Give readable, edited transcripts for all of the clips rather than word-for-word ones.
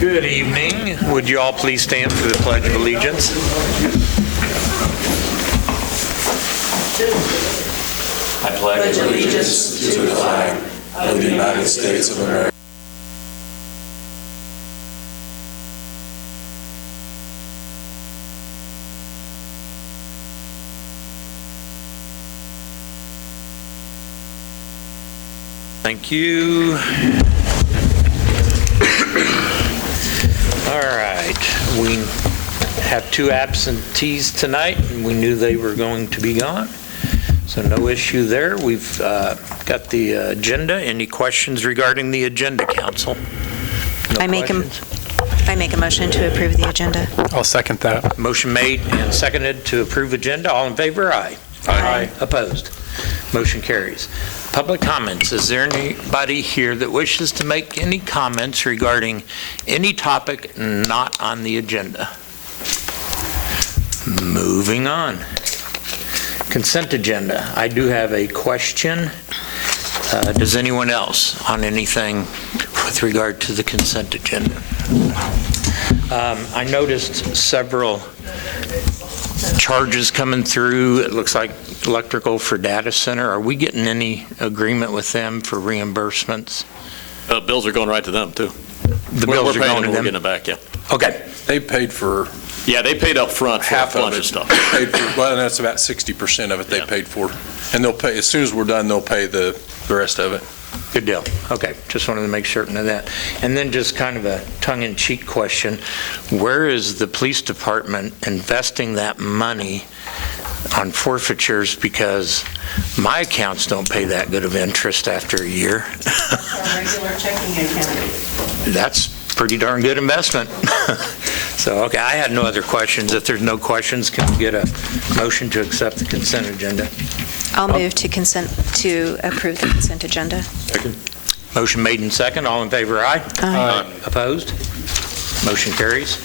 Good evening. Would you all please stand for the Pledge of Allegiance? I pledge allegiance to the flag of the United States of America. Thank you. All right, we have two absentees tonight, and we knew they were going to be gone, so no issue there. We've got the agenda. Any questions regarding the agenda, Council? No I make a motion to approve the agenda. I'll second that. Motion made and seconded to approve agenda. All in favor? Aye. Aye. Opposed? Motion carries. Public comments. Is there anybody here that wishes to make any comments regarding any topic not on the agenda? Moving on. Consent agenda. I do have a question. Does anyone else on anything with regard to the consent agenda? I noticed several charges coming through. It looks like electrical for data center. Are we getting any agreement with them for reimbursements? Bills are going right to them, too. The bills are going to We're them? getting it back, yeah. Okay. They paid for Yeah, they paid up front for a half of bunch it. of stuff. Paid for, well, that's about 60% of it they Yeah. paid for. And they'll pay, as soon as we're done, they'll pay the rest of it. Good deal. Okay, just wanted to make certain of that. And then just kind of a tongue-in-cheek question. Where is the police department investing that money on forfeitures, because my accounts don't pay that good of interest after a year? Our regular checking account. That's pretty darn good investment. So, okay, I had no other questions. If there's no questions, can we get a motion to accept the consent agenda? I'll move to approve the consent agenda. Second. Motion made and second. All in favor, aye? Aye. Opposed? Motion carries.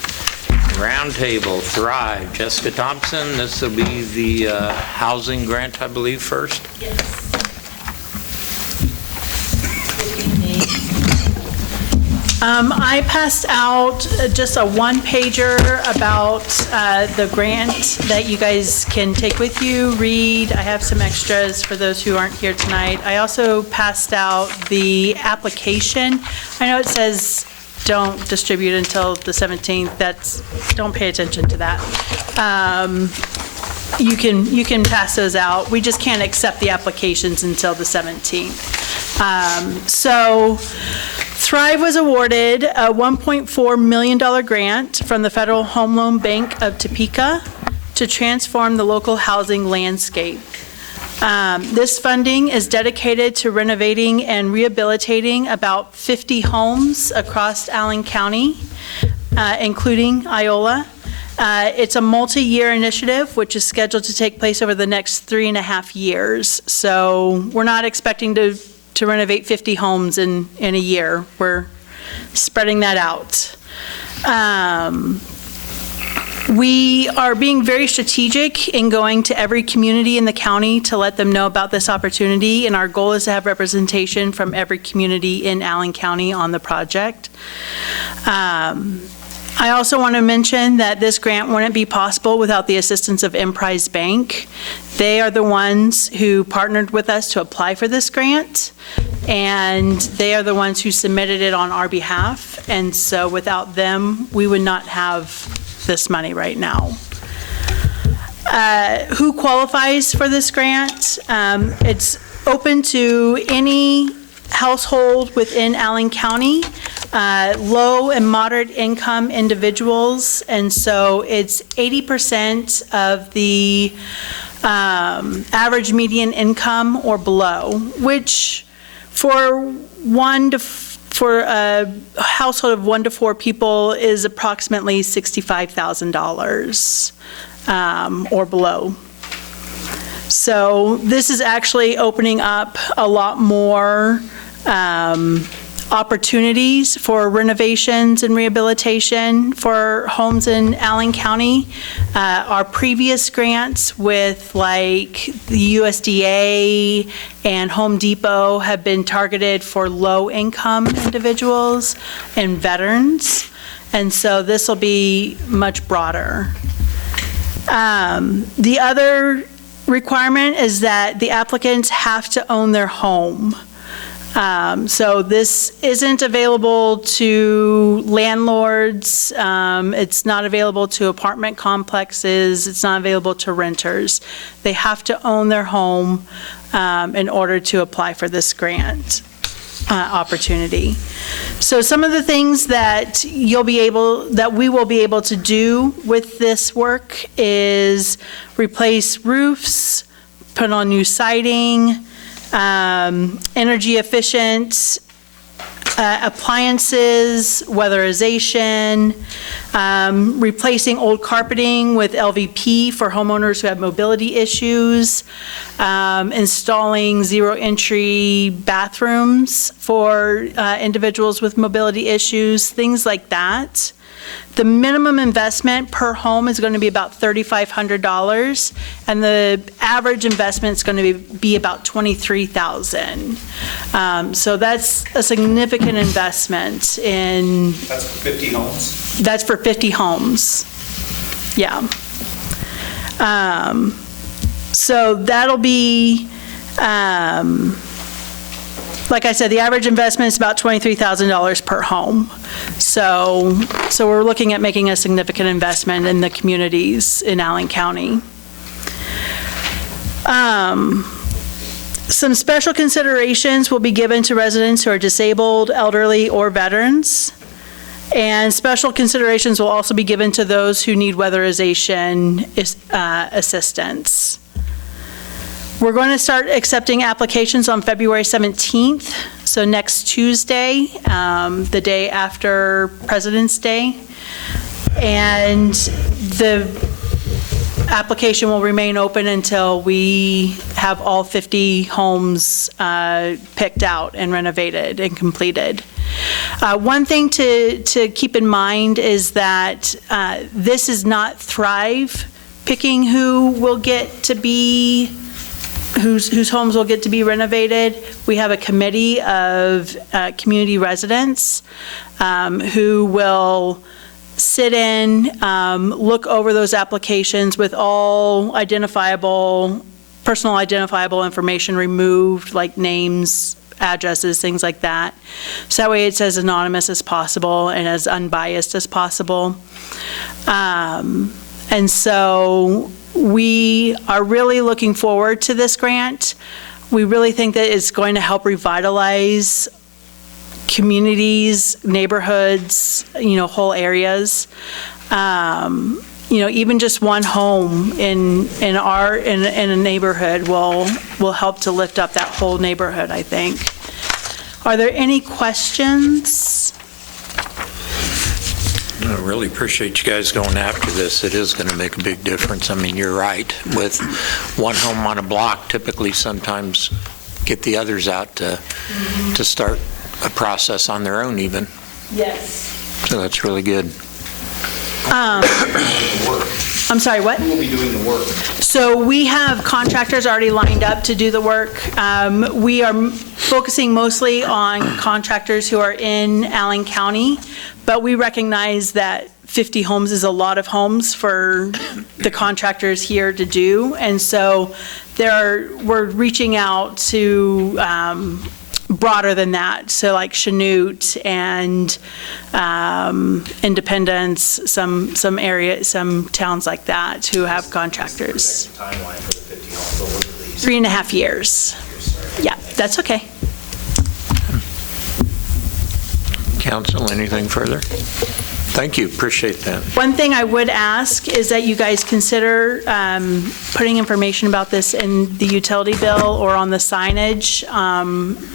Roundtable, Thrive, Jessica Thompson. This will be the housing grant, I believe, first. I passed out just a one-pager about the grant that you guys can take with you, read. I have some extras for those who aren't here tonight. I also passed out the application. I know it says don't distribute until the 17th. Don't pay attention to that. You can pass those out. We just can't accept the applications until the 17th. So Thrive was awarded a $1.4 million grant from the Federal Home Loan Bank of Topeka to transform the local housing landscape. This funding is dedicated to renovating and rehabilitating about 50 homes across Allen County, including Iola. It's a multi-year initiative, which is scheduled to take place over the next 3.5 years. So we're not expecting to renovate 50 homes in a year. We're spreading that out. We are being very strategic in going to every community in the county to let them know about this opportunity, and our goal is to have representation from every community in Allen County on the project. I also want to mention that this grant wouldn't be possible without the assistance of Emprise Bank. They are the ones who partnered with us to apply for this grant, and they are the ones who submitted it on our behalf. And so without them, we would not have this money right now. Who qualifies for this grant? It's open to any household within Allen County, low and moderate income individuals, and so it's 80% of the average median income or below, which for a household of 1 to 4 people is approximately $65,000 or below. So this is actually opening up a lot more opportunities for renovations and rehabilitation for homes in Allen County. Our previous grants with like the USDA and Home Depot have been targeted for low-income individuals and veterans. And so this will be much broader. The other requirement is that the applicants have to own their home. So this isn't available to landlords, it's not available to apartment complexes, it's not available to renters. They have to own their home in order to apply for this grant opportunity. So some of the things that we will be able to do with this work is replace roofs, put on new siding, energy efficient appliances, weatherization, replacing old carpeting with LVP for homeowners who have mobility issues, installing zero-entry bathrooms for individuals with mobility issues, things like that. The minimum investment per home is going to be about $3,500, and the average investment is going to be about $23,000. So that's a significant investment in. That's for 50 homes? That's for 50 homes. Yeah. So that'll be, like I said, the average investment is about $23,000 per home. So we're looking at making a significant investment in the communities in Allen County. Some special considerations will be given to residents who are disabled, elderly, or veterans. And special considerations will also be given to those who need weatherization assistance. We're going to start accepting applications on February 17th, so next Tuesday, the day after President's Day. And the application will remain open until we have all 50 homes picked out and renovated and completed. One thing to keep in mind is that this is not Thrive picking who will get to be, whose homes will get to be renovated. We have a committee of community residents who will sit in, look over those applications with all personal identifiable information removed, like names, addresses, things like that. So that way it's as anonymous as possible and as unbiased as possible. And so we are really looking forward to this grant. We really think that it's going to help revitalize communities, neighborhoods, whole areas. Even just one home in a neighborhood will help to lift up that whole neighborhood, I think. Are there any questions? I really appreciate you guys going after this. It is going to make a big difference. I mean, you're right. With one home on a block, typically sometimes get the others out to start a process on their own even. Yes. So that's really good. I'm sorry, what? Who will be doing the work? So we have contractors already lined up to do the work. We are focusing mostly on contractors who are in Allen County, but we recognize that 50 homes is a lot of homes for the contractors here to do. And so we're reaching out to broader than that. So like Chanute and Independence, some towns like that who have contractors. Timeline for the 50 homes over these. 3.5 years. Yeah, that's okay. Council, anything further? Thank you, appreciate that. One thing I would ask is that you guys consider putting information about this in the utility bill or on the signage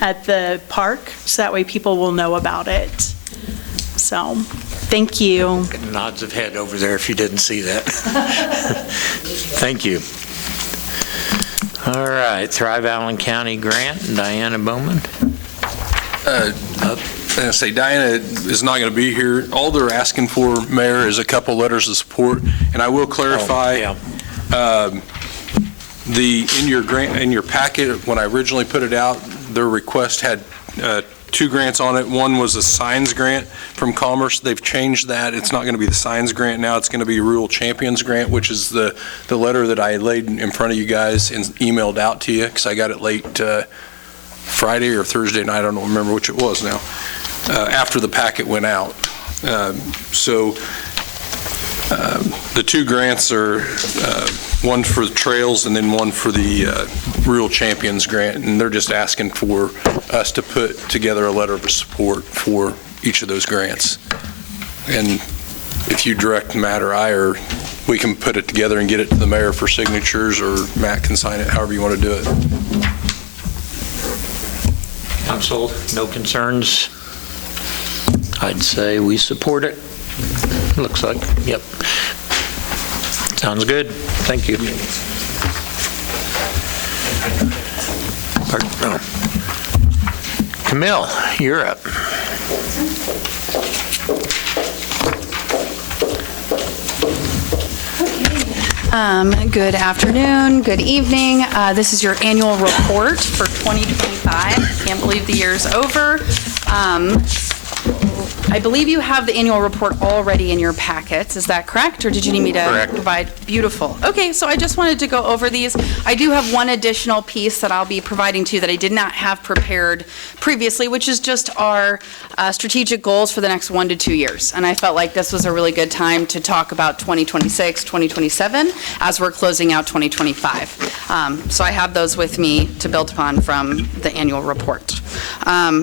at the park, so that way people will know about it. So, thank you. Nods of head over there if you didn't see that. Thank you. All right, Thrive Allen County Grant, Diana Bowman. I say Diana is not going to be here. All they're asking for, Mayor, is a couple letters of support, and I will clarify. In your packet when I originally put it out, their request had two grants on it. One was a signs grant from Commerce. They've changed that. It's not going to be the signs grant now. It's going to be Rural Champions grant, which is the letter that I laid in front of you guys and emailed out to you because I got it late Friday or Thursday night. I don't remember which it was now, after the packet went out. The two grants are one for the trails and then one for the Rural Champions grant, and they're just asking for us to put together a letter of support for each of those grants. And if you direct Matt or I, or we can put it together and get it to the mayor for signatures, or Matt can sign it, however you want to do it. Council, no concerns? I'd say we support it. Looks like, yep. Sounds good. Thank you. Camille, you're up. Good afternoon, good evening. This is your annual report for 2025. Can't believe the year's over. I believe you have the annual report already in your packets. Is that correct? Or did you need me to provide? Beautiful. Okay, so I just wanted to go over these. I do have one additional piece that I'll be providing to you that I did not have prepared previously, which is just our strategic goals for the next 1 to 2 years. And I felt like this was a really good time to talk about 2026, 2027 as we're closing out 2025. So I have those with me to build upon from the annual report.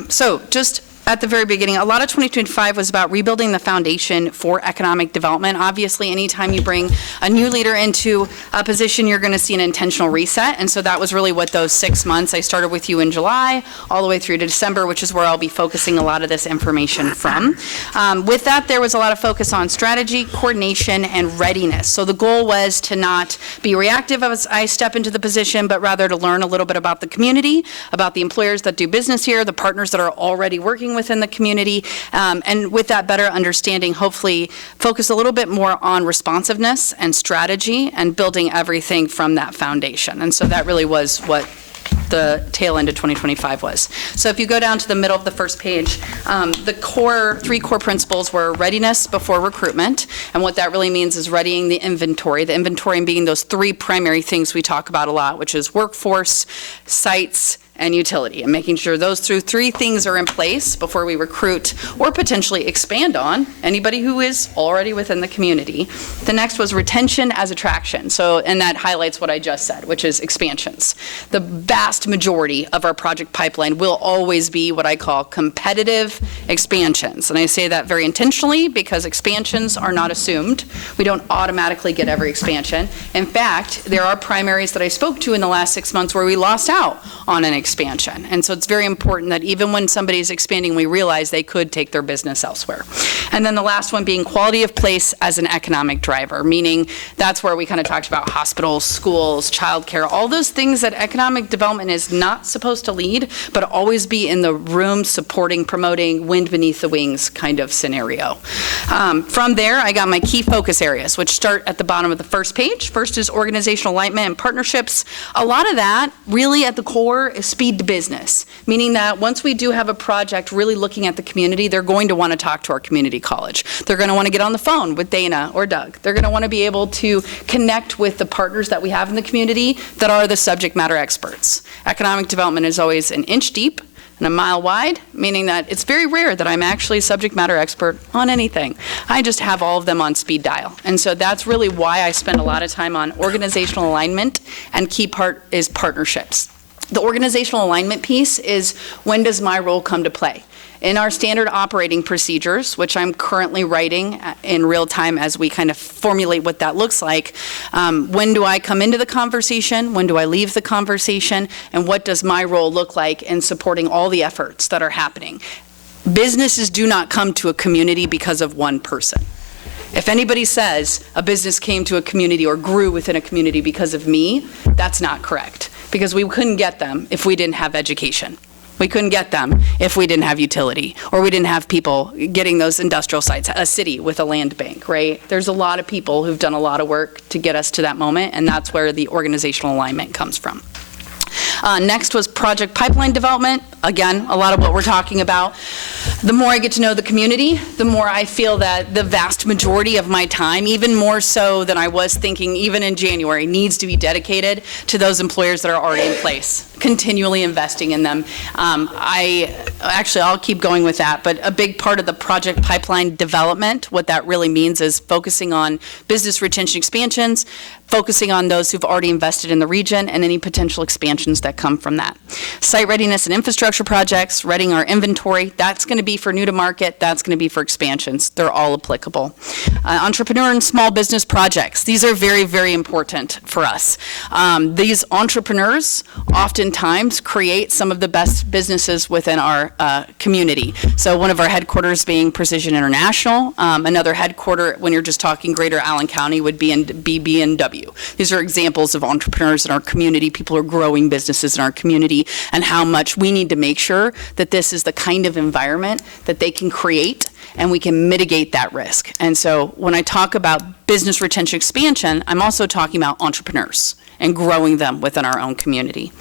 So just at the very beginning, a lot of 2025 was about rebuilding the foundation for economic development. Obviously, anytime you bring a new leader into a position, you're going to see an intentional reset. And so that was really what those 6 months, I started with you in July, all the way through to December, which is where I'll be focusing a lot of this information from. With that, there was a lot of focus on strategy, coordination, and readiness. So the goal was to not be reactive as I step into the position, but rather to learn a little bit about the community, about the employers that do business here, the partners that are already working within the community, and with that better understanding, hopefully focus a little bit more on responsiveness and strategy and building everything from that foundation. And so that really was what the tail end of 2025 was. So if you go down to the middle of the first page, the three core principles were readiness before recruitment. And what that really means is readying the inventory being those three primary things we talk about a lot, which is workforce, sites, and utility, and making sure those three things are in place before we recruit or potentially expand on anybody who is already within the community. The next was retention as attraction. So, and that highlights what I just said, which is expansions. The vast majority of our project pipeline will always be what I call competitive expansions. And I say that very intentionally because expansions are not assumed. We don't automatically get every expansion. In fact, there are primaries that I spoke to in the last 6 months where we lost out on an expansion. And so it's very important that even when somebody is expanding, we realize they could take their business elsewhere. And then the last one being quality of place as an economic driver, meaning that's where we kind of talked about hospitals, schools, childcare, all those things that economic development is not supposed to lead, but always be in the room supporting, promoting, wind beneath the wings kind of scenario. From there, I got my key focus areas, which start at the bottom of the first page. First is organizational alignment and partnerships. A lot of that really at the core is speed to business, meaning that once we do have a project really looking at the community, they're going to want to talk to our community college. They're going to want to get on the phone with Dana or Doug. They're going to want to be able to connect with the partners that we have in the community that are the subject matter experts. Economic development is always an inch deep and a mile wide, meaning that it's very rare that I'm actually a subject matter expert on anything. I just have all of them on speed dial. And so that's really why I spend a lot of time on organizational alignment, and key part is partnerships. The organizational alignment piece is, when does my role come to play? In our standard operating procedures, which I'm currently writing in real time as we kind of formulate what that looks like, when do I come into the conversation? When do I leave the conversation? And what does my role look like in supporting all the efforts that are happening? Businesses do not come to a community because of one person. If anybody says a business came to a community or grew within a community because of me, that's not correct. Because we couldn't get them if we didn't have education. We couldn't get them if we didn't have utility, or we didn't have people getting those industrial sites, a city with a land bank, right? There's a lot of people who've done a lot of work to get us to that moment, and that's where the organizational alignment comes from. Next was project pipeline development. Again, a lot of what we're talking about. The more I get to know the community, the more I feel that the vast majority of my time, even more so than I was thinking even in January, needs to be dedicated to those employers that are already in place, continually investing in them. I'll keep going with that, but a big part of the project pipeline development, what that really means is focusing on business retention expansions, focusing on those who've already invested in the region and any potential expansions that come from that. Site readiness and infrastructure projects, readying our inventory, that's going to be for new to market, that's going to be for expansions. They're all applicable. Entrepreneur and small business projects, these are very, very important for us. These entrepreneurs oftentimes create some of the best businesses within our community. So one of our headquarters being Precision International, another headquarter when you're just talking Greater Allen County would be in BB&W. These are examples of entrepreneurs in our community, people who are growing businesses in our community, and how much we need to make sure that this is the kind of environment that they can create and we can mitigate that risk. And so when I talk about business retention expansion, I'm also talking about entrepreneurs and growing them within our own community.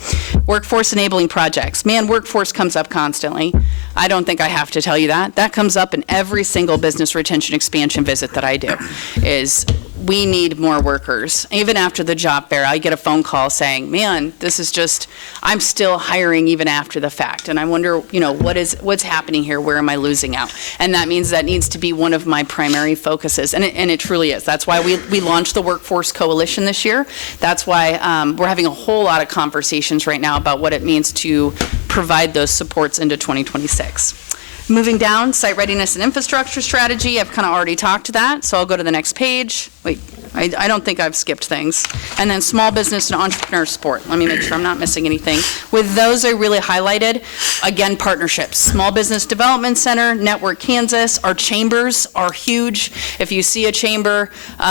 Workforce enabling projects. Man, workforce comes up constantly. I don't think I have to tell you that. That comes up in every single business retention expansion visit that I do, is we need more workers. Even after the job fair, I get a phone call saying, man, this is just, I'm still hiring even after the fact. And I wonder, what's happening here? Where am I losing out? And that means that needs to be one of my primary focuses. And it truly is. That's why we launched the Workforce Coalition this year. That's why we're having a whole lot of conversations right now about what it means to provide those supports into 2026. Moving down, site readiness and infrastructure strategy. I've kind of already talked to that, so I'll go to the next page. Wait, I don't think I've skipped things. And then small business and entrepreneur support. Let me make sure I'm not missing anything. With those, I really highlighted, again, partnerships. Small Business Development Center, Network Kansas, our chambers are huge. If you see a chamber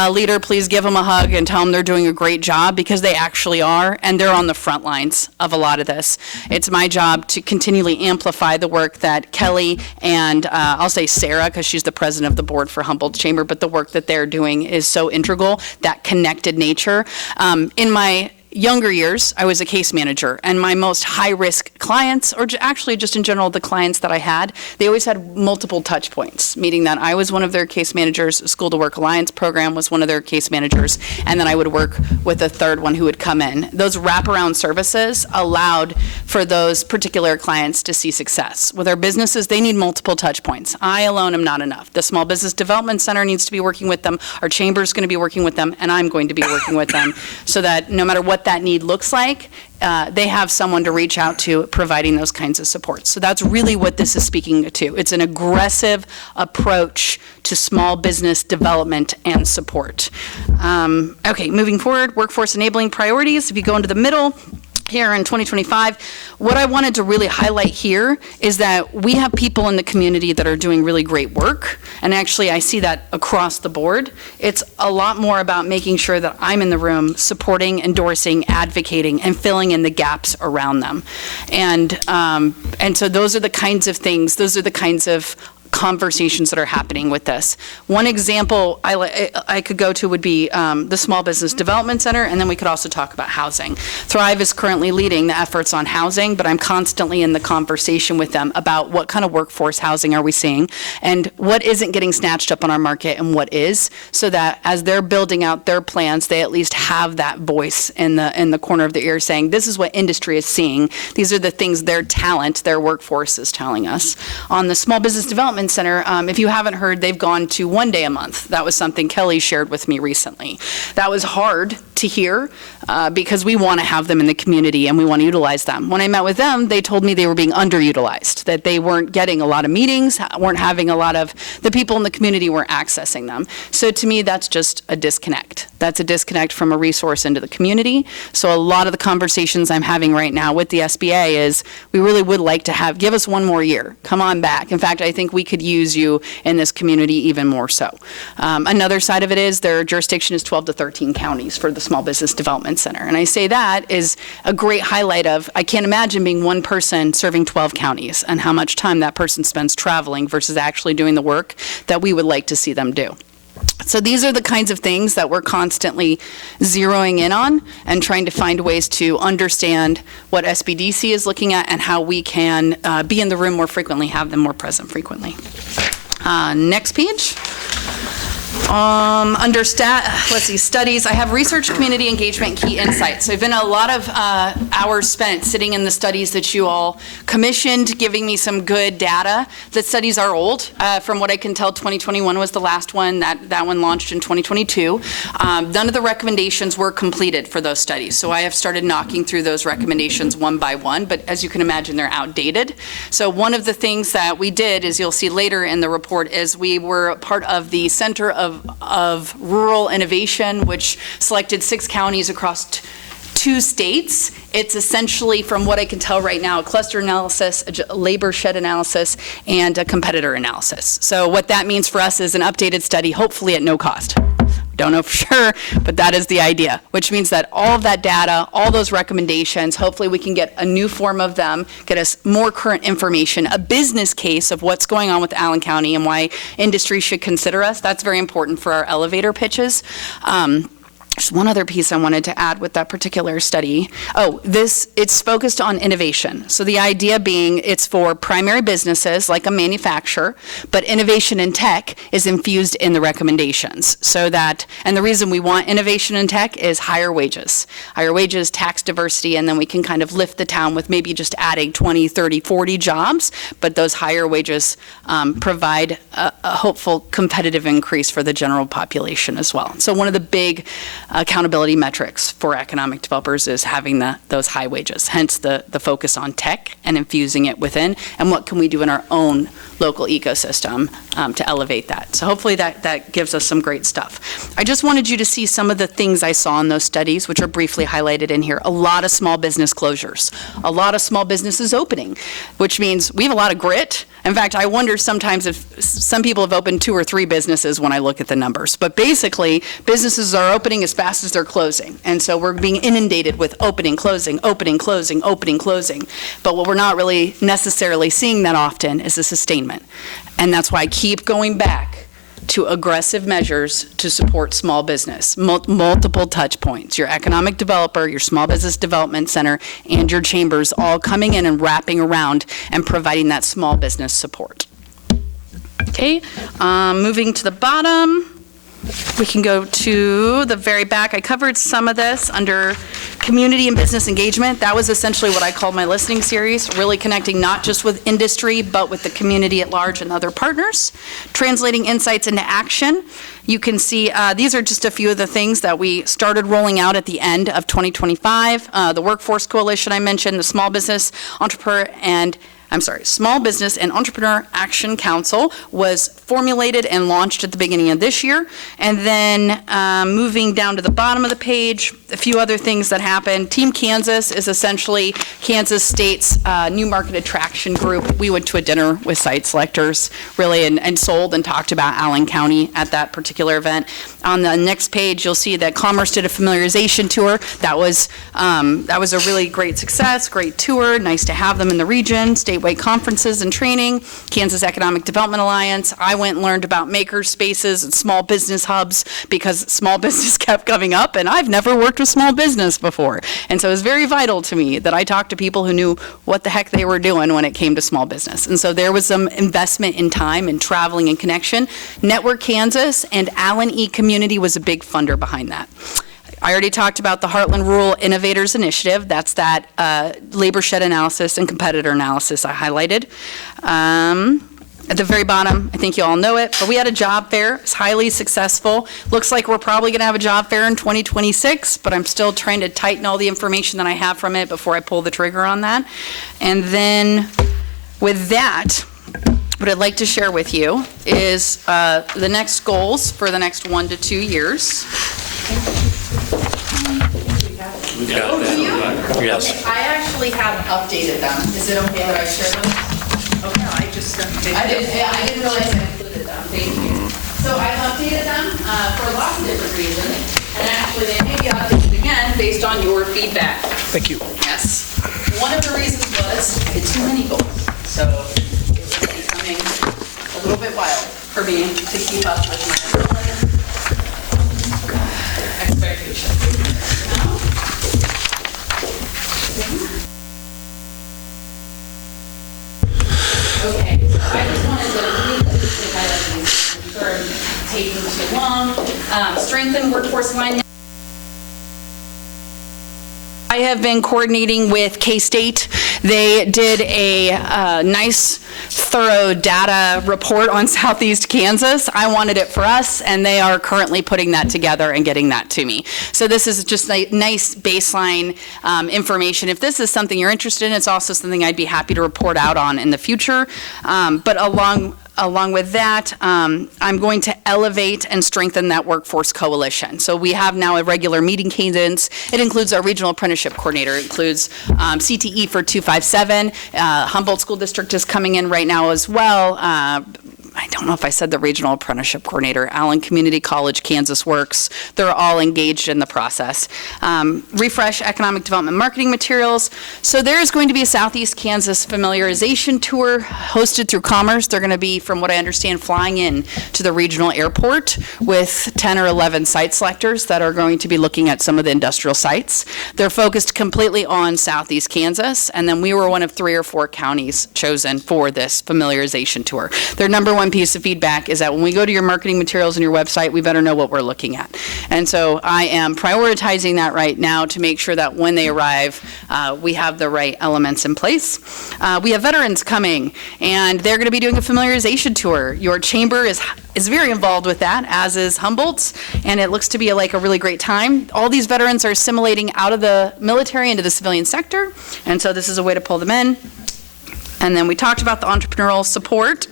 leader, please give them a hug and tell them they're doing a great job, because they actually are, and they're on the front lines of a lot of this. It's my job to continually amplify the work that Kelly and I'll say Sarah, because she's the president of the board for Humboldt Chamber, but the work that they're doing is so integral, that connected nature. In my younger years, I was a case manager, and my most high-risk clients, or actually just in general the clients that I had, they always had multiple touch points, meaning that I was one of their case managers, School to Work Alliance program was one of their case managers, and then I would work with a third one who would come in. Those wraparound services allowed for those particular clients to see success. With our businesses, they need multiple touch points. I alone am not enough. The Small Business Development Center needs to be working with them, our chamber is going to be working with them, and I'm going to be working with them, so that no matter what that need looks like, they have someone to reach out to providing those kinds of supports. So that's really what this is speaking to. It's an aggressive approach to small business development and support. Okay, moving forward, workforce enabling priorities. If you go into the middle, here in 2025, what I wanted to really highlight here is that we have people in the community that are doing really great work, and actually I see that across the board. It's a lot more about making sure that I'm in the room supporting, endorsing, advocating, and filling in the gaps around them. And so those are the kinds of things, those are the kinds of conversations that are happening with this. One example I could go to would be the Small Business Development Center, and then we could also talk about housing. Thrive is currently leading the efforts on housing, but I'm constantly in the conversation with them about what kind of workforce housing are we seeing, and what isn't getting snatched up on our market and what is, so that as they're building out their plans, they at least have that voice in the corner of their ear saying, this is what industry is seeing. These are the things their talent, their workforce is telling us. On the Small Business Development Center, if you haven't heard, they've gone to 1 day a month. That was something Kelly shared with me recently. That was hard to hear because we want to have them in the community and we want to utilize them. When I met with them, they told me they were being underutilized, that they weren't getting a lot of meetings, weren't having a lot of, the people in the community weren't accessing them. So to me, that's just a disconnect. That's a disconnect from a resource into the community. So a lot of the conversations I'm having right now with the SBA is, we really would like to give us 1 more year. Come on back. In fact, I think we could use you in this community even more so. Another side of it is their jurisdiction is 12 to 13 counties for the Small Business Development Center. And I say that is a great highlight of, I can't imagine being one person serving 12 counties and how much time that person spends traveling versus actually doing the work that we would like to see them do. So these are the kinds of things that we're constantly zeroing in on and trying to find ways to understand what SBDC is looking at and how we can be in the room more frequently, have them more present frequently. Next page. Under studies, I have research, community engagement, key insights. So there've been a lot of hours spent sitting in the studies that you all commissioned, giving me some good data. The studies are old. From what I can tell, 2021 was the last one. That one launched in 2022. None of the recommendations were completed for those studies. So I have started knocking through those recommendations one by one, but as you can imagine, they're outdated. So one of the things that we did, as you'll see later in the report, is we were part of the Center of Rural Innovation, which selected 6 counties across 2 states. It's essentially, from what I can tell right now, a cluster analysis, a labor shed analysis, and a competitor analysis. So what that means for us is an updated study, hopefully at no cost. Don't know for sure, but that is the idea, which means that all of that data, all those recommendations, hopefully we can get a new form of them, get us more current information, a business case of what's going on with Allen County and why industry should consider us. That's very important for our elevator pitches. Just one other piece I wanted to add with that particular study. It's focused on innovation. So the idea being it's for primary businesses like a manufacturer, but innovation in tech is infused in the recommendations. So that, and the reason we want innovation in tech is higher wages, tax diversity, and then we can kind of lift the town with maybe just adding 20, 30, 40 jobs, but those higher wages provide a hopeful competitive increase for the general population as well. So one of the big accountability metrics for economic developers is having those high wages, hence the focus on tech and infusing it within, and what can we do in our own local ecosystem to elevate that. So hopefully that gives us some great stuff. I just wanted you to see some of the things I saw in those studies, which are briefly highlighted in here. A lot of small business closures, a lot of small businesses opening, which means we have a lot of grit. In fact, I wonder sometimes if some people have opened 2 or 3 businesses when I look at the numbers. But basically, businesses are opening as fast as they're closing. And so we're being inundated with opening, closing, opening, closing, opening, closing. But what we're not really necessarily seeing that often is a sustainment. And that's why I keep going back to aggressive measures to support small business, multiple touch points, your economic developer, your small business development center, and your chambers all coming in and wrapping around and providing that small business support. Okay, moving to the bottom. We can go to the very back. I covered some of this under community and business engagement. That was essentially what I called my listening series, really connecting not just with industry, but with the community at large and other partners. Translating insights into action. You can see these are just a few of the things that we started rolling out at the end of 2025. The Workforce Coalition I mentioned, the Small Business and Entrepreneur Action Council was formulated and launched at the beginning of this year. And then moving down to the bottom of the page, a few other things that happened. Team Kansas is essentially Kansas State's new market attraction group. We went to a dinner with site selectors, really, and sold and talked about Allen County at that particular event. On the next page, you'll see that Commerce did a familiarization tour. That was a really great success, great tour. Nice to have them in the region. Statewide conferences and training. Kansas Economic Development Alliance. I went and learned about maker spaces and small business hubs because small business kept coming up, and I've never worked with small business before. And so it was very vital to me that I talked to people who knew what the heck they were doing when it came to small business. And so there was some investment in time and traveling and connection. Network Kansas and Allen E Community was a big funder behind that. I already talked about the Heartland Rural Innovators Initiative. That's that labor shed analysis and competitor analysis I highlighted. At the very bottom, I think you all know it, but we had a job fair. It's highly successful. Looks like we're probably going to have a job fair in 2026, but I'm still trying to tighten all the information that I have from it before I pull the trigger on that. And then with that, what I'd like to share with you is the next goals for the next 1 to 2 years. We got that. Yes. I actually have updated them. Is it okay that I share them? Okay. I didn't realize I included them. Thank you. So I've updated them for lots of different reasons, and actually they may be updated again based on your feedback. Thank you. Yes. One of the reasons was I had too many goals, so it was becoming a little bit wild for me to keep up with my Okay, so I just wanted to really quickly highlight these before I'm taking too long. Strengthen workforce alignment. I have been coordinating with K-State. They did a nice, thorough data report on Southeast Kansas. I wanted it for us, and they are currently putting that together and getting that to me. So this is just a nice baseline information. If this is something you're interested in, it's also something I'd be happy to report out on in the future. But along with that, I'm going to elevate and strengthen that workforce coalition. So we have now a regular meeting cadence. It includes our regional apprenticeship coordinator. It includes CTE for 257. Humboldt School District is coming in right now as well. I don't know if I said the regional apprenticeship coordinator, Allen Community College, Kansas Works. They're all engaged in the process. Refresh economic development marketing materials. So there is going to be a Southeast Kansas familiarization tour hosted through Commerce. They're going to be, from what I understand, flying in to the regional airport with 10 or 11 site selectors that are going to be looking at some of the industrial sites. They're focused completely on Southeast Kansas, and then we were one of 3 or 4 counties chosen for this familiarization tour. Their number one piece of feedback is that when we go to your marketing materials and your website, we better know what we're looking at. And so I am prioritizing that right now to make sure that when they arrive, we have the right elements in place. We have veterans coming, and they're going to be doing a familiarization tour. Your chamber is very involved with that, as is Humboldt's, and it looks to be like a really great time. All these veterans are assimilating out of the military into the civilian sector, and so this is a way to pull them in. And then we talked about the entrepreneurial support.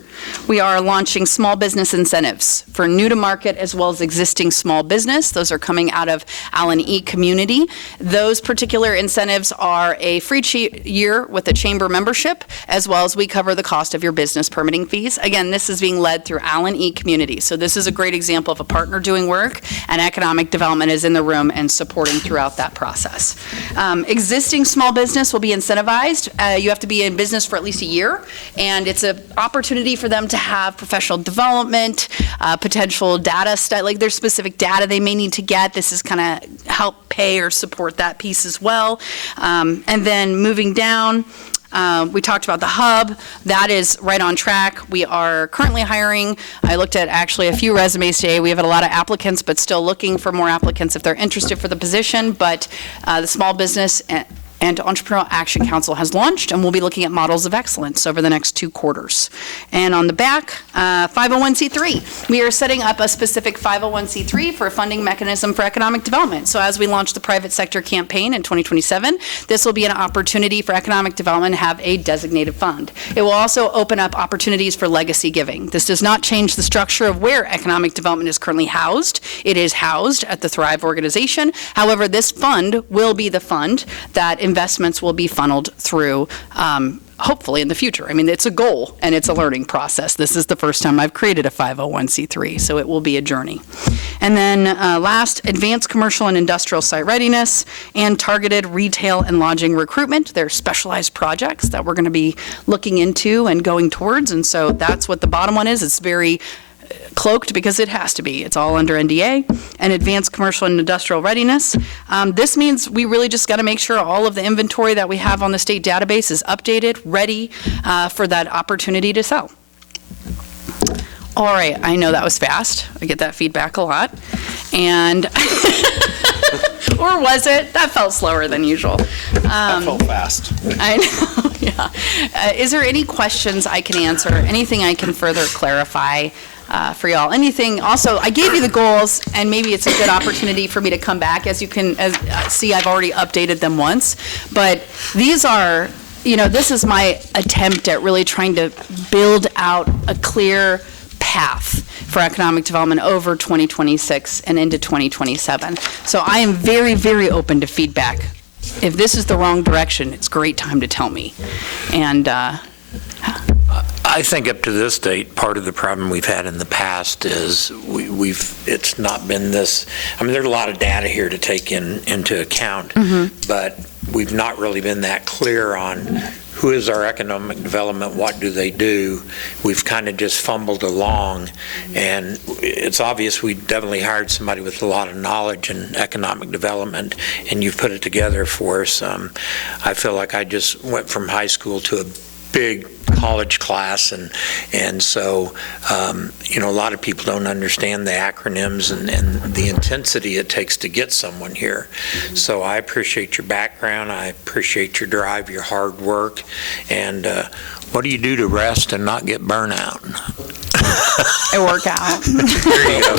We are launching small business incentives for new to market as well as existing small business. Those are coming out of Allen E community. Those particular incentives are a free year with a chamber membership, as well as we cover the cost of your business permitting fees. Again, this is being led through Allen E community. So this is a great example of a partner doing work, and economic development is in the room and supporting throughout that process. Existing small business will be incentivized. You have to be in business for at least a year, and it's an opportunity for them to have professional development, potential data, like there's specific data they may need to get. This is kind of help pay or support that piece as well. And then moving down, we talked about the hub. That is right on track. We are currently hiring. I looked at actually a few resumes today. We have a lot of applicants, but still looking for more applicants if they're interested for the position. But the Small Business and Entrepreneurial Action Council has launched, and we'll be looking at models of excellence over the next 2 quarters. And on the back, 501c3. We are setting up a specific 501c3 for a funding mechanism for economic development. So as we launch the private sector campaign in 2027, this will be an opportunity for economic development to have a designated fund. It will also open up opportunities for legacy giving. This does not change the structure of where economic development is currently housed. It is housed at the Thrive organization. However, this fund will be the fund that investments will be funneled through, hopefully in the future. I mean, it's a goal and it's a learning process. This is the first time I've created a 501c3, so it will be a journey. And then last, advanced commercial and industrial site readiness and targeted retail and lodging recruitment. They're specialized projects that we're going to be looking into and going towards, and so that's what the bottom one is. It's very cloaked because it has to be. It's all under NDA. And advanced commercial and industrial readiness. This means we really just got to make sure all of the inventory that we have on the state database is updated, ready for that opportunity to sell. All right, I know that was fast. I get that feedback a lot. And, or was it? That felt slower than usual. That felt fast. I know, yeah. Is there any questions I can answer? Anything I can further clarify for y'all? Anything? Also, I gave you the goals, and maybe it's a good opportunity for me to come back. As you can see, I've already updated them once. But these are, this is my attempt at really trying to build out a clear path for economic development over 2026 and into 2027. So I am very, very open to feedback. If this is the wrong direction, it's a great time to tell me. And I think up to this date, part of the problem we've had in the past is it's not been this, I mean, there's a lot of data here to take into account, but we've not really been that clear on who is our economic development, what do they do? We've kind of just fumbled along, and it's obvious we definitely hired somebody with a lot of knowledge in economic development, and you've put it together for us. I feel like I just went from high school to a big college class, and so a lot of people don't understand the acronyms and the intensity it takes to get someone here. So I appreciate your background, I appreciate your drive, your hard work, and what do you do to rest and not get burnout? I work out. There you go.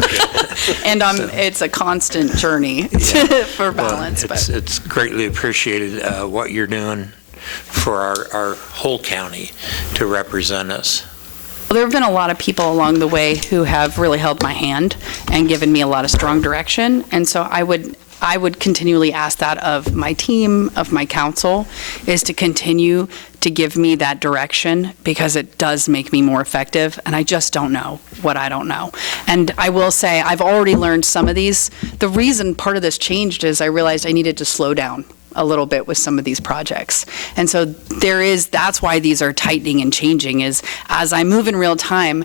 And it's a constant journey for balance. Well, it's greatly appreciated what you're doing for our whole county to represent us. There have been a lot of people along the way who have really held my hand and given me a lot of strong direction, and so I would continually ask that of my team, of my council, is to continue to give me that direction, because it does make me more effective, and I just don't know what I don't know. And I will say, I've already learned some of these. The reason part of this changed is I realized I needed to slow down a little bit with some of these projects. And so that's why these are tightening and changing, is as I move in real time,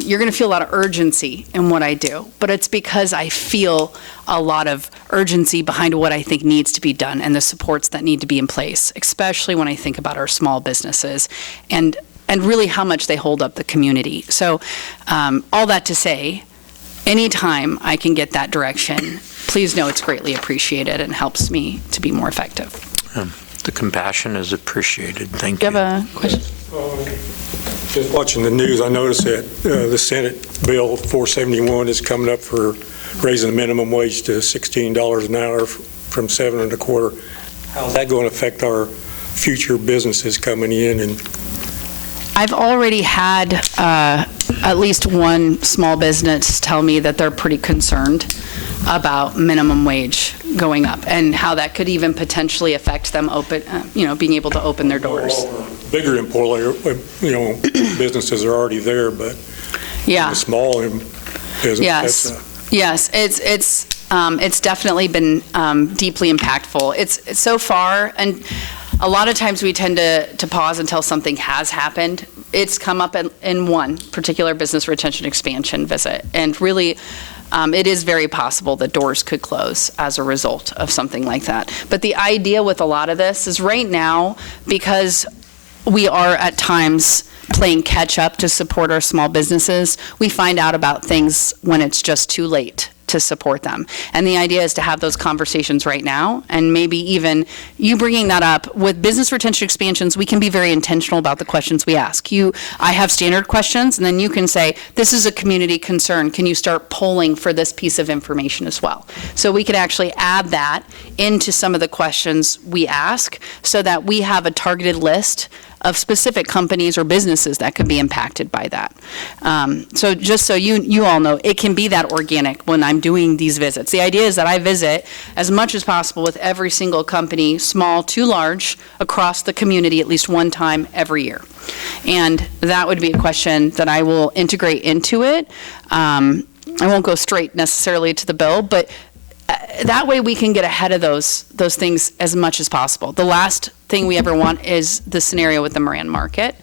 you're going to feel a lot of urgency in what I do. But it's because I feel a lot of urgency behind what I think needs to be done and the supports that need to be in place, especially when I think about our small businesses and really how much they hold up the community. So all that to say, anytime I can get that direction, please know it's greatly appreciated and helps me to be more effective. The compassion is appreciated. Thank Do you. you have a question? Just watching the news, I noticed that the Senate Bill 471 is coming up for raising the minimum wage to $16 an hour from $7.25. How's that going to affect our future businesses coming in? And I've already had at least one small business tell me that they're pretty concerned about minimum wage going up and how that could even potentially affect them being able to open their doors. Bigger employer, businesses are already there, but Yeah. the small business. Yes, it's definitely been deeply impactful. It's so far, and a lot of times we tend to pause until something has happened. It's come up in one particular business retention expansion visit, and really, it is very possible that doors could close as a result of something like that. But the idea with a lot of this is right now, because we are at times playing catch up to support our small businesses, we find out about things when it's just too late to support them. And the idea is to have those conversations right now, and maybe even you bringing that up. With business retention expansions, we can be very intentional about the questions we ask. I have standard questions, and then you can say, this is a community concern. Can you start polling for this piece of information as well? So we could actually add that into some of the questions we ask so that we have a targeted list of specific companies or businesses that could be impacted by that. So just so you all know, it can be that organic when I'm doing these visits. The idea is that I visit as much as possible with every single company, small to large, across the community at least one time every year. And that would be a question that I will integrate into it. I won't go straight necessarily to the bill, but that way we can get ahead of those things as much as possible. The last thing we ever want is the scenario with the Moran Market,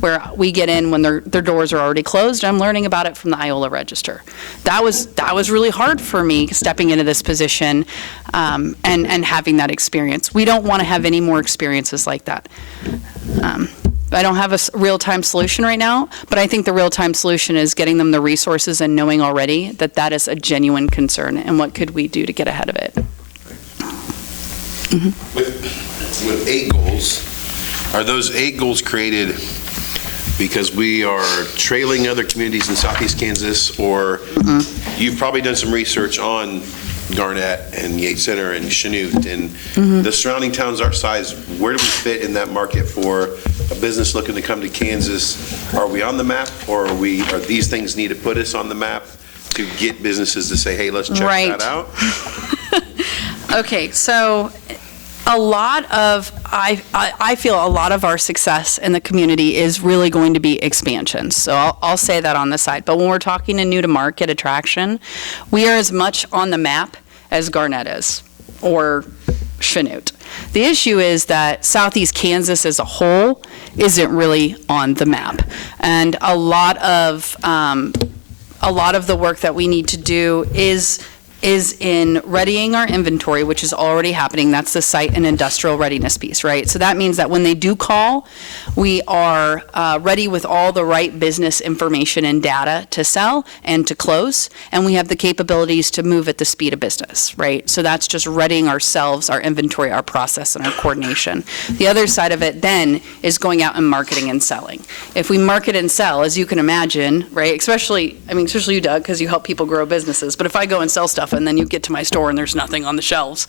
where we get in when their doors are already closed. I'm learning about it from the Iola Register. That was really hard for me stepping into this position and having that experience. We don't want to have any more experiences like that. I don't have a real-time solution right now, but I think the real-time solution is getting them the resources and knowing already that that is a genuine concern, and what could we do to get ahead of it. Mm-hmm. With 8 goals, are those 8 goals created because we are trailing other communities in Southeast Kansas, or you've probably done some research on Garnett and Yates Center and Chanute and the surrounding towns our size? Where do we fit in that market for a business looking to come to Kansas? Are we on the map, or are these things need to put us on the map to get businesses to say, hey, let's check that out? Okay, so I feel a lot of our success in the community is really going to be expansion. So I'll say that on the side. But when we're talking a new to market attraction, we are as much on the map as Garnett is, or Chanute. The issue is that Southeast Kansas as a whole isn't really on the map. And a lot of the work that we need to do is in readying our inventory, which is already happening. That's the site and industrial readiness piece, right? So that means that when they do call, we are ready with all the right business information and data to sell and to close, and we have the capabilities to move at the speed of business, right? So that's just readying ourselves, our inventory, our process, and our coordination. The other side of it then is going out and marketing and selling. If we market and sell, as you can imagine, right, especially you, Doug, because you help people grow businesses, but if I go and sell stuff and then you get to my store and there's nothing on the shelves,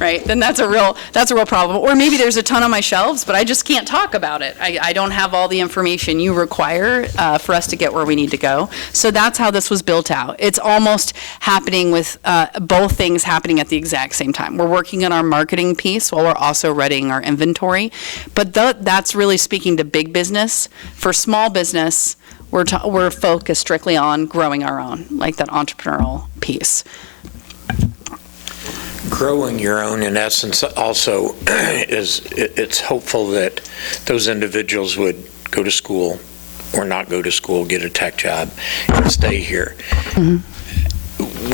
right, then that's a real problem. Or maybe there's a ton on my shelves, but I just can't talk about it. I don't have all the information you require for us to get where we need to go. So that's how this was built out. It's almost happening with both things happening at the exact same time. We're working on our marketing piece while we're also readying our inventory. But that's really speaking to big business. For small business, we're focused strictly on growing our own, like that entrepreneurial piece. Growing your own, in essence, also it's hopeful that those individuals would go to school or not go to school, get a tech job, and stay here. Mm-hmm.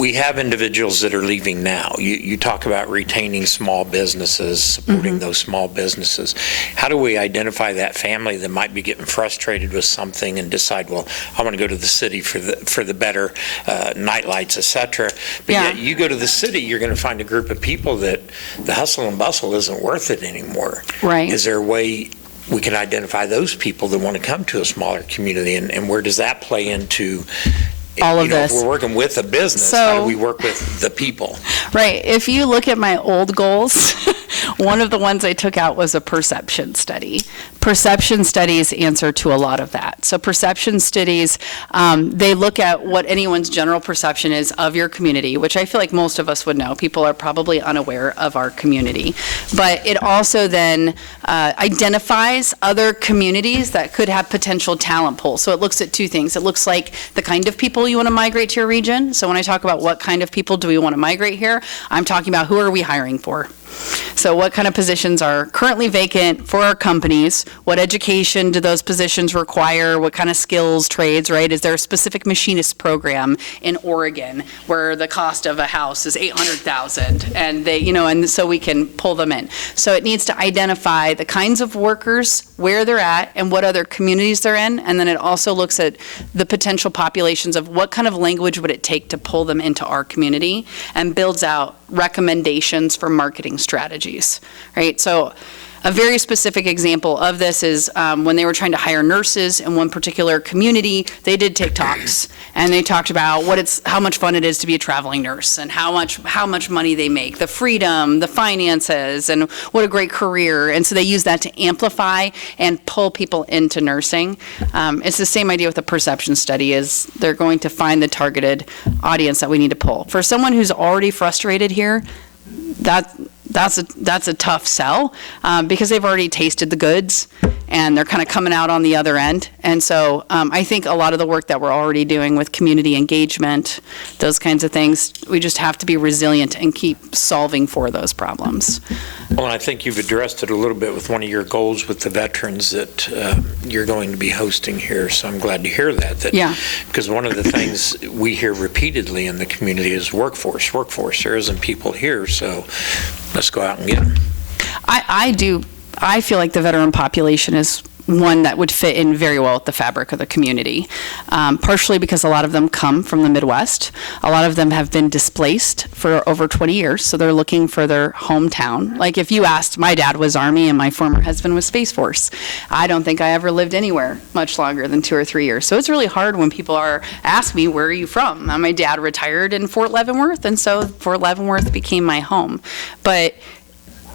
We have individuals that are leaving now. You talk about retaining small businesses, supporting those small businesses. How do we identify that family that might be getting frustrated with something and decide, well, I want to go to the city for the better night lights, et cetera. But yet you go to the city, you're going to find a group of people that the hustle and bustle isn't worth it anymore. Right. Is there a way we can identify those people that want to come to a smaller community, and where does that play into all of this? If we're working with a business, how do we work with the people? Right. If you look at my old goals, one of the ones I took out was a perception study. Perception studies answer to a lot of that. So perception studies, they look at what anyone's general perception is of your community, which I feel like most of us would know. People are probably unaware of our community. But it also then identifies other communities that could have potential talent pools. So it looks at two things. It looks like the kind of people you want to migrate to your region. So when I talk about what kind of people do we want to migrate here, I'm talking about who are we hiring for. So what kind of positions are currently vacant for our companies? What education do those positions require? What kind of skills, trades, right? Is there a specific machinist program in Oregon where the cost of a house is $800,000 and they, and so we can pull them in. So it needs to identify the kinds of workers, where they're at, and what other communities they're in. And then it also looks at the potential populations of what kind of language would it take to pull them into our community, and builds out recommendations for marketing strategies, right? So a very specific example of this is when they were trying to hire nurses in one particular community, they did TikToks, and they talked about how much fun it is to be a traveling nurse, and how much money they make, the freedom, the finances, and what a great career. And so they use that to amplify and pull people into nursing. It's the same idea with the perception study. Is they're going to find the targeted audience that we need to pull. For someone who's already frustrated here, that's a tough sell because they've already tasted the goods and they're kind of coming out on the other end. And so I think a lot of the work that we're already doing with community engagement, those kinds of things, we just have to be resilient and keep solving for those problems. Well, and I think you've addressed it a little bit with one of your goals with the veterans that you're going to be hosting here. So I'm glad to hear that. Yeah. Because one of the things we hear repeatedly in the community is workforce. There isn't people here, so let's go out and get them. I feel like the veteran population is one that would fit in very well with the fabric of the community, partially because a lot of them come from the Midwest. A lot of them have been displaced for over 20 years, so they're looking for their hometown. Like if you asked, my dad was Army and my former husband was Space Force. I don't think I ever lived anywhere much longer than 2 or 3 years. So it's really hard when people ask me, where are you from? My dad retired in Fort Leavenworth, and so Fort Leavenworth became my home. But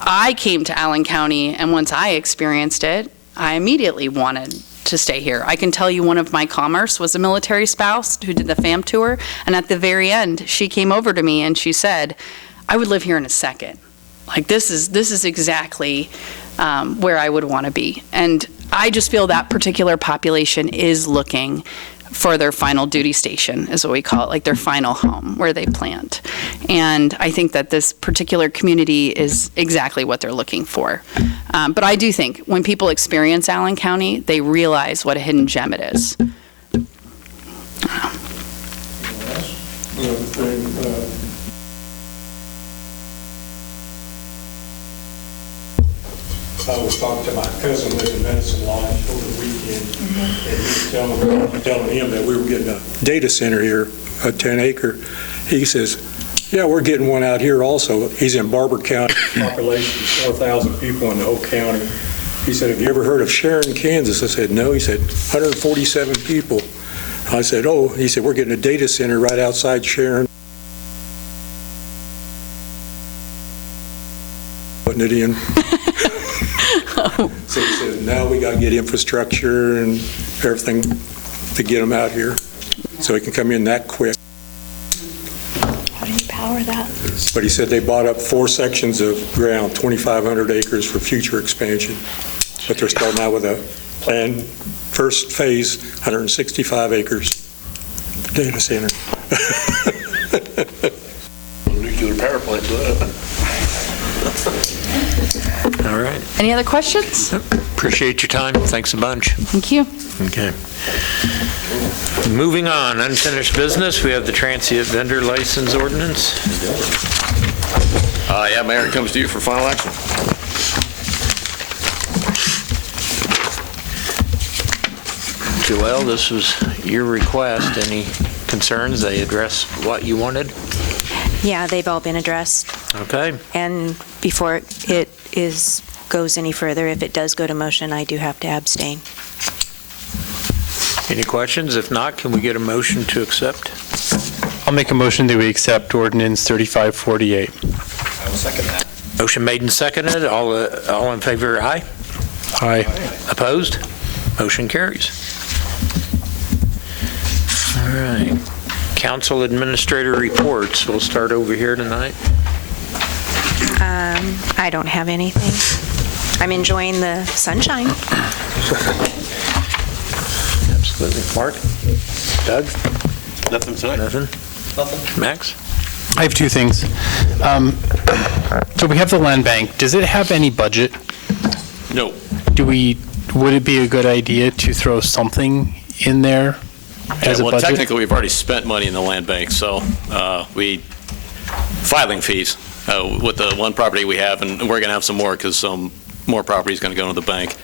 I came to Allen County, and once I experienced it, I immediately wanted to stay here. I can tell you one of my commerce was a military spouse who did the FAM tour, and at the very end, she came over to me and she said, I would live here in a second. Like this is exactly where I would want to be. And I just feel that particular population is looking for their final duty station, is what we call it, like their final home where they plant. And I think that this particular community is exactly what they're looking for. But I do think when people experience Allen County, they realize what a hidden gem it is. I was talking to my cousin who lives in Medicine Lodge over the weekend, and he was telling him that we were getting a data center here, a 10-acre. He says, yeah, we're getting one out here also. He's in Barber County, population 4,000 people in the whole county. He said, have you ever heard of Sharon, Kansas? I said, no. He said, 147 people. I said, oh. He said, we're getting a data center right outside Sharon. Putting it in. So he said, now we got to get infrastructure and everything to get them out here so it can come in that quick. How do you power that? But he said they bought up 4 sections of ground, 2,500 acres for future expansion. But they're starting out with a planned first phase, 165 acres data center. Nuclear power plant. All right. Any other questions? Appreciate your time. Thanks a bunch. Thank you. Okay. Moving on, unfinished business, we have the transient vendor license ordinance. Yeah, Mayor, it comes to you for final action. Joelle, this was your request. Any concerns? They address what you wanted? Yeah, they've all been addressed. Okay. And before it goes any further, if it does go to motion, I do have to abstain. Any questions? If not, can we get a motion to accept? I'll make a motion that we accept ordinance 3548. I will second that. Motion made and seconded. All in favor, aye? Aye. Opposed? Motion carries. All right. Council administrator reports. We'll start over here tonight. I don't have anything. I'm enjoying the sunshine. Absolutely. Mark? Doug? Nothing tonight? Nothing? Max? I have 2 things. So we have the land bank. Does it have any budget? No. Would it be a good idea to throw something in there as a Well, budget? technically, we've already spent money in the land bank, so filing fees with the one property we have, and we're going to have some more because some more property is going to go into the bank.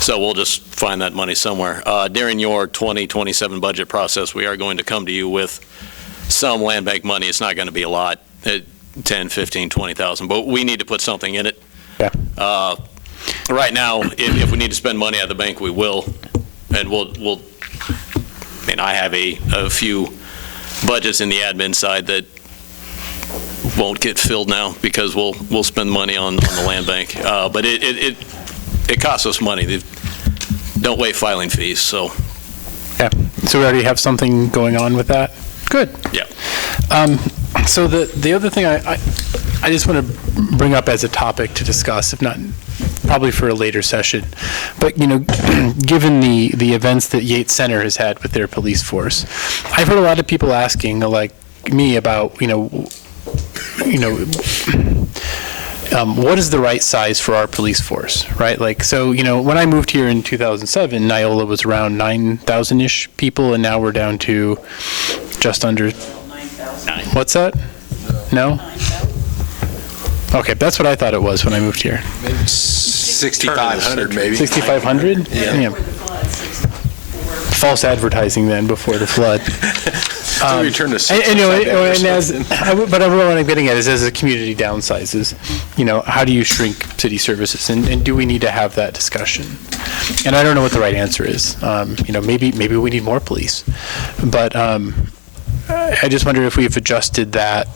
So we'll just find that money somewhere. During your 2027 budget process, we are going to come to you with some land bank money. It's not going to be a lot, 10, 15, 20,000, but we need to put something in it. Yeah. Right now, if we need to spend money out of the bank, we will, and we'll. I mean, I have a few budgets in the admin side that won't get filled now because we'll spend money on the land bank. But it costs us money. Don't waive filing fees. So. Yeah. So we already have something going on with that. Good. Yeah. So the other thing I just want to bring up as a topic to discuss, if not probably for a later session, but given the events that Yates Center has had with their police force, I've heard a lot of people asking, like me, about what is the right size for our police force, right? Like, so when I moved here in 2007, Iola was around 9,000-ish people, and now we're down to just under 9,000. What's that? No? Okay, that's what I thought it was when I moved here. Maybe 6,500, maybe. 6,500? Yeah. False advertising then before the flood. Return to but what I'm getting at is, as the community downsizes, how do you shrink city services, and do we need to have that discussion? And I don't know what the right answer is. Maybe we need more police, but I just wonder if we've adjusted that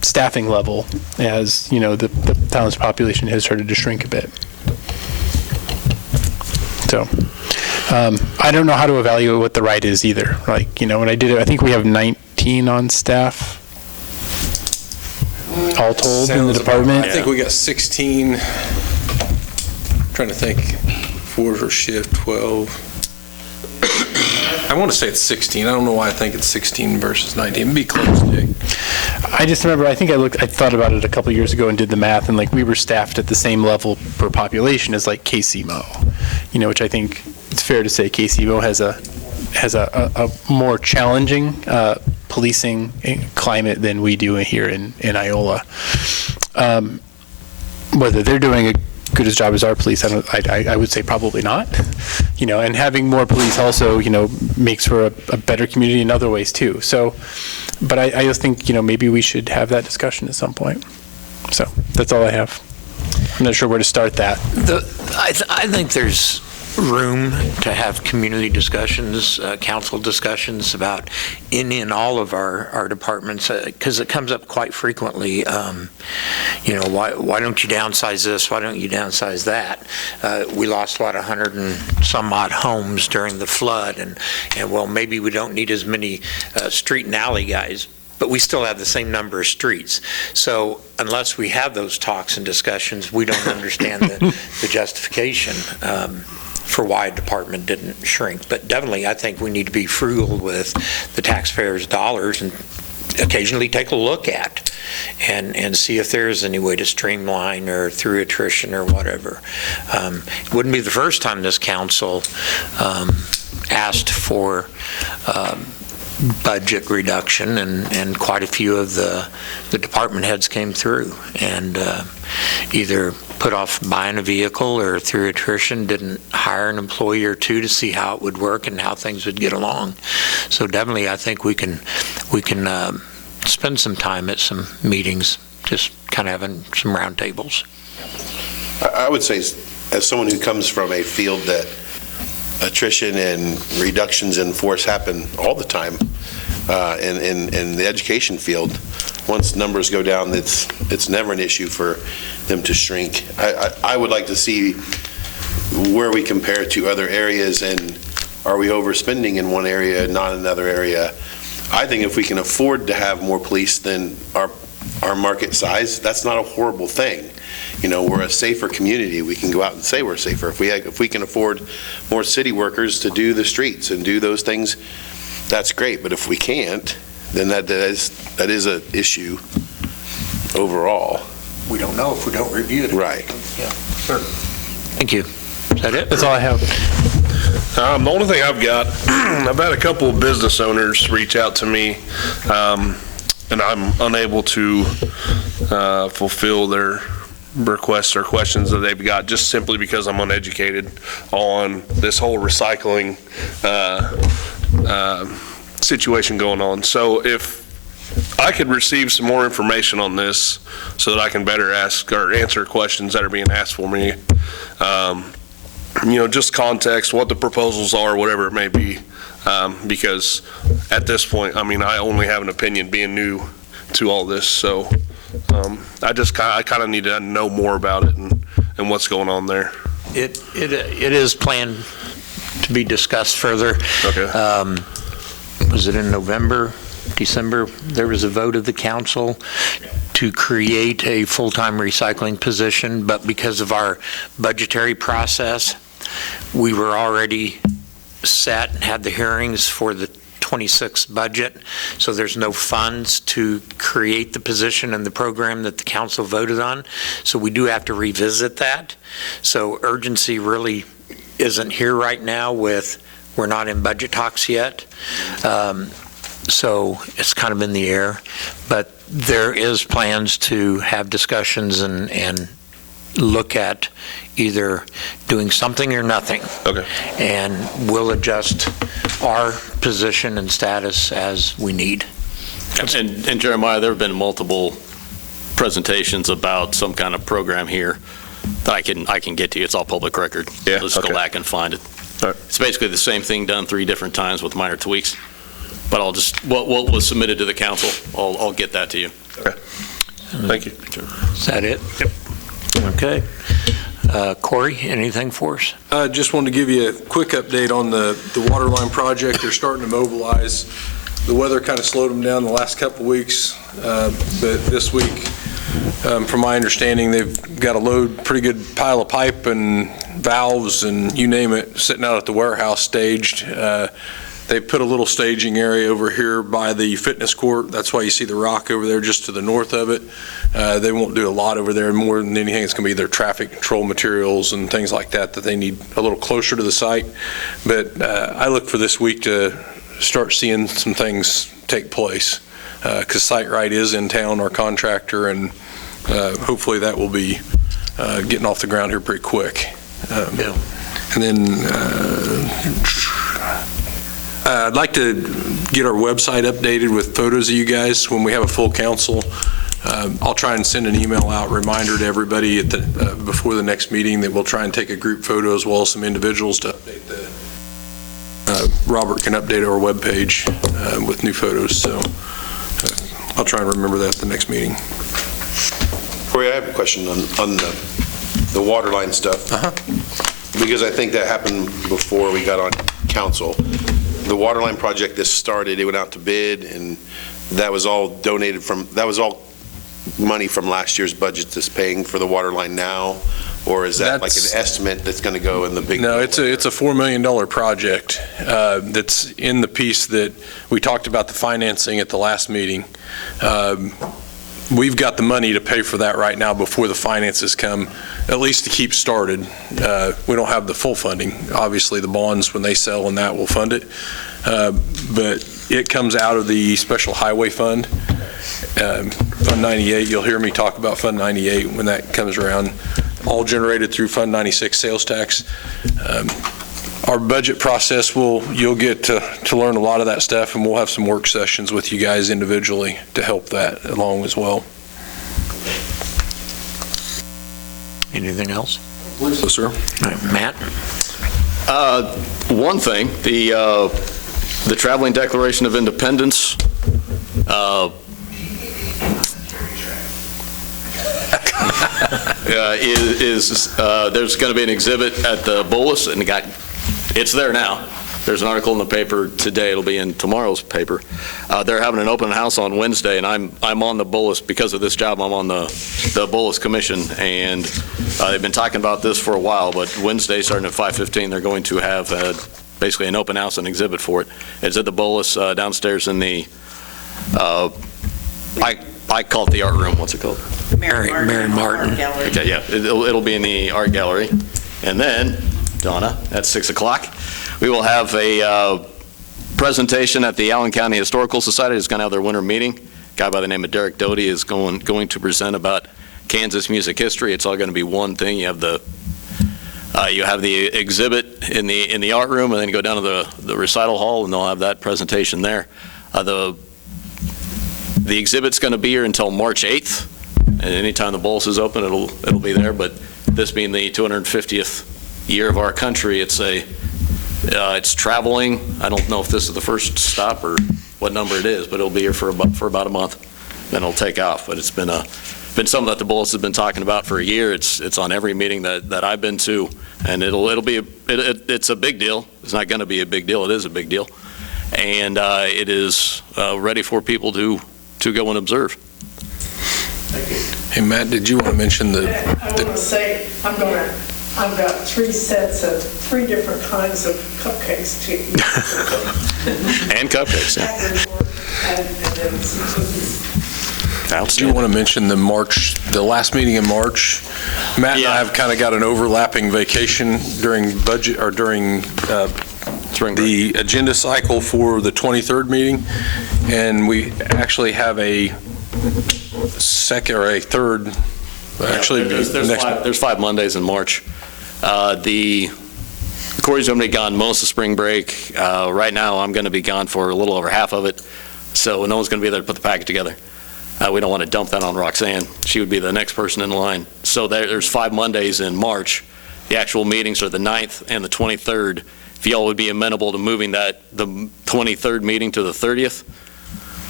staffing level as the town's population has started to shrink a bit. So. I don't know how to evaluate what the right is either. Like, when I did it, I think we have 19 on staff, all told, in the department. I think we got 16, trying to think, 4 for shift, 12. I want to say it's 16. I don't know why I think it's 16 versus 19. It'd be close, Dick. I just remember, I thought about it a couple years ago and did the math, and like we were staffed at the same level per population as like KCMO, which I think it's fair to say KCMO has a more challenging policing climate than we do here in Iola. Whether they're doing a good as job as our police, I would say probably not. And having more police also, makes for a better community in other ways too. So, but I just think, maybe we should have that discussion at some point. So that's all I have. I'm not sure where to start that. I think there's room to have community discussions, council discussions about in all of our departments, because it comes up quite frequently. Why don't you downsize this? Why don't you downsize that? We lost 100 and some odd homes during the flood, and well, maybe we don't need as many street and alley guys, but we still have the same number of streets. So unless we have those talks and discussions, we don't understand the justification for why a department didn't shrink. But definitely, I think we need to be frugal with the taxpayers' dollars and occasionally take a look at and see if there's any way to streamline or through attrition or whatever. It wouldn't be the first time this council asked for budget reduction, and quite a few of the department heads came through and either put off buying a vehicle or through attrition didn't hire an employee or two to see how it would work and how things would get along. So definitely, I think we can spend some time at some meetings, just kind of having some roundtables. I would say, as someone who comes from a field that attrition and reductions in force happen all the time, in the education field, once numbers go down, it's never an issue for them to shrink. I would like to see where we compare to other areas, and are we overspending in one area, not another area. I think if we can afford to have more police than our market size, that's not a horrible thing. We're a safer community. We can go out and say we're safer. If we can afford more city workers to do the streets and do those things, that's great. But if we can't, then that is an issue overall. We don't know if we don't review it. Right. Yeah, sure. Thank you. Is that it? That's all I have. The only thing I've got, I've had a couple of business owners reach out to me, and I'm unable to fulfill their requests or questions that they've got, just simply because I'm uneducated on this whole recycling situation going on. So if I could receive some more information on this so that I can better ask or answer questions that are being asked for me, just context, what the proposals are, whatever it may be, because at this point, I only have an opinion being new to all this, so I kind of need to know more about it and what's going on there. It is planned to be discussed further. Okay. Was it in November, December? There was a vote of the council to create a full-time recycling position, but because of our budgetary process, we were already set and had the hearings for the 26 budget, so there's no funds to create the position and the program that the council voted on. So we do have to revisit that. So urgency really isn't here right now we're not in budget talks yet. So it's kind of in the air, but there is plans to have discussions and look at either doing something or nothing. Okay. And we'll adjust our position and status as we need. And Jeremiah, there have been multiple presentations about some kind of program here that I can get to you. It's all public record. Yeah, Let's go back and find it. All right. It's basically the same thing done 3 different times with minor tweaks. But what was submitted to the council, I'll get that to you. Okay. Thank you. Is that it? Yep. Okay. Corey, anything for us? I just wanted to give you a quick update on the water line project. They're starting to mobilize. The weather kind of slowed them down the last couple of weeks, but this week, from my understanding, they've got a pretty good pile of pipe and valves and you name it sitting out at the warehouse staged. They put a little staging area over here by the fitness court. That's why you see the rock over there just to the north of it. They won't do a lot over there. More than anything, it's going to be their traffic control materials and things like that that they need a little closer to the site. But I look for this week to start seeing some things take place, because Site Right is in town, our contractor, and hopefully that will be getting off the ground here pretty quick. And then I'd like to get our website updated with photos of you guys when we have a full council. I'll try and send an email out reminder to everybody at the, before the next meeting that we'll try and take a group photo as well as some individuals to update the, Robert can update our webpage with new photos. So I'll try and remember that at the next meeting. Corey, I have a question on the water line stuff. Because I think that happened before we got on council. The water line project that started, it went out to bid, and that was all donated from, that was all money from last year's budget that's paying for the water line now? Or is that like an estimate that's going to go in the big? No, it's a $4 million project that's in the piece that we talked about the financing at the last meeting. We've got the money to pay for that right now before the finances come, at least to keep started. We don't have the full funding. Obviously, the bonds, when they sell and that, will fund it. But it comes out of the Special Highway Fund. Fund 98, you'll hear me talk about Fund 98 when that comes around, all generated through Fund 96 sales tax. Our budget process, you'll get to learn a lot of that stuff, and we'll have some work sessions with you guys individually to help that along as well. Anything else? Yes, sir. All right, Matt? One thing, the Traveling Declaration of Independence, there's going to be an exhibit at the Bolus, and it's there now. There's an article in the paper today. It'll be in tomorrow's paper. They're having an open house on Wednesday, and I'm on the Bolus because of this job. I'm on the Bolus Commission, and they've been talking about this for a while. But Wednesday, starting at 5:15, they're going to have basically an open house and exhibit for it. It's at the Bolus downstairs in the I call it the art room. What's it called? Mary Martin. Okay, yeah, it'll be in the art gallery. And then, Donna, at 6 o'clock, we will have a presentation at the Allen County Historical Society. It's going to have their winter meeting. A guy by the name of Derek Doty is going to present about Kansas music history. It's all going to be one thing. You have the exhibit in the art room, and then you go down to the recital hall, and they'll have that presentation there. The exhibit's going to be here until March 8th, and anytime the Bolus is open, it'll be there. But this being the 250th year of our country, it's traveling. I don't know if this is the first stop or what number it is, but it'll be here for about a month. Then it'll take off. But it's been something that the Bolus has been talking about for a year. It's on every meeting that I've been to, and it's a big deal. It's not going to be a big deal. It is a big deal, and it is ready for people to go and observe. Hey, Matt, did you want to mention I want to say I've got 3 sets of 3 different kinds of cupcakes to eat. And cupcakes, yeah. And then some cookies. Do you want to mention the last meeting in March? Matt and I have kind of got an overlapping vacation during budget, or during the agenda cycle for the 23rd meeting, and we actually have a second or a third. Actually, there's 5 Mondays in March. Corey's going to be gone most of spring break. Right now, I'm going to be gone for a little over half of it, so no one's going to be there to put the packet together. We don't want to dump that on Roxanne. She would be the next person in line. So there's 5 Mondays in March. The actual meetings are the 9th and the 23rd. If y'all would be amenable to moving the 23rd meeting to the 30th,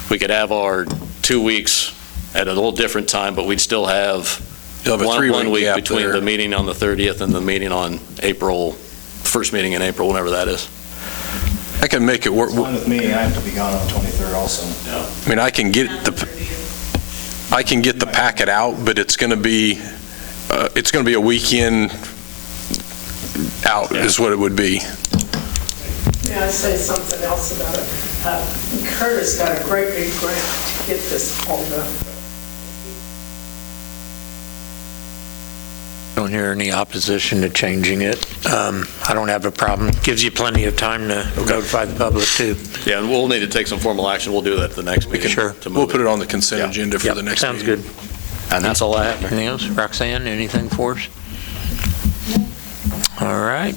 we could have our 2 weeks at a little different time, but we'd still have one week between the meeting on the 30th and the meeting on April, first meeting in April, whenever that is. I can make it work. Fine with me. I have to be gone on the 23rd also. I mean, I can get the packet out, but it's going to be a weekend out is what it would be. May I say something else about it? Curtis got a great big grant to get this all done. Don't hear any opposition to changing it. I don't have a problem. Gives you plenty of time to notify the public, too. Yeah, and we'll need to take some formal action. We'll do that at the next meeting. Sure. to We'll move put it on the consent agenda for Yep, the next sounds meeting. good. And that's all I have. Anything else? Roxanne, anything for us? All right.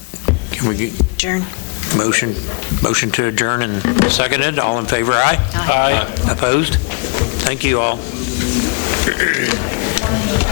Can we get Adjourn. motion to adjourn and seconded? All in favor, aye? Aye. Opposed? Thank you all.